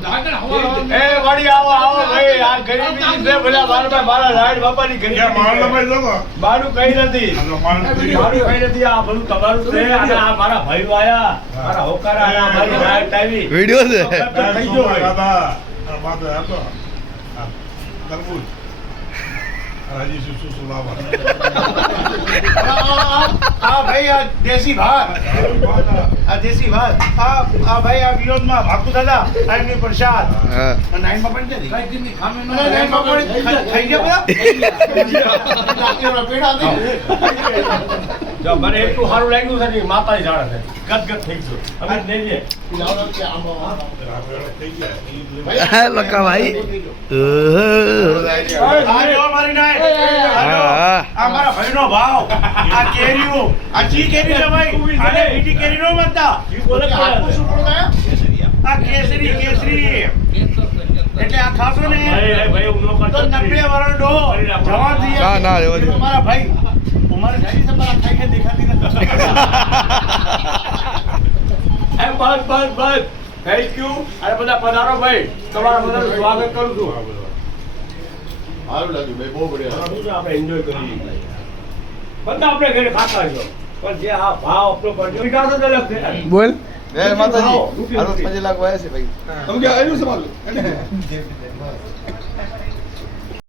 એ વાડી આવો આવો ભાઈ આ ગરીબી છે ભલા મારા રાયડ બાપાની ગરીબી મારું કઈ નથી મારું કઈ નથી આ બધું તમારું છે અને આ મારા ભાઈઓ આયા મારા હોકારા અને આ મારી રાયડ આવી વિડિયો છે થઈ ગયો ભાઈ દાદા માથે હતો તરબૂચ રાજી સુસુ લાવા આ ભાઈ આ દેશી ભાત આ દેશી ભાત આ ભાઈ આ વિરોધમાં ભાકુ દાદા આ એમની પ્રસાદ હા નાઈન બાપા ને કઈ દીની ખામે ન નાઈન બાપા થઈ ગયા બધા જો મને એટલું સારું લાગ્યું છે ને માતાજી જાણે છે ગદગદ થઈ ગયો અમે લઈએ લકા ભાઈ મારી નાય આ મારા ભાઈનો ભાવ આ કેરીઓ આ ચી કેરી છે ભાઈ આને મીઠી કેરી નો બનતા આ કેસરી કેસરી એટલે આ ખાસો ને તો 90 વાળો ડો જવાન થઈ ના ના રેવા દે મારા ભાઈ ઉમર જાની છે મારા ખાઈ કે દેખાતી નથી એમ બસ બસ બસ થેન્ક યુ અરે બધા પધારો ભાઈ તમારા બધાનું સ્વાગત કરું છું સારું લાગ્યું ભાઈ બહુ બઢિયા આપણે એન્જોય કરી બધા આપણે ઘરે ખાતા છો પણ જે આ ભાવ આપણો પડ્યો વિકાસ જ અલગ છે બોલ જય માતાજી હાલો 5 લાખ વાયા છે ભાઈ તમે કે આવ્યું છે મારું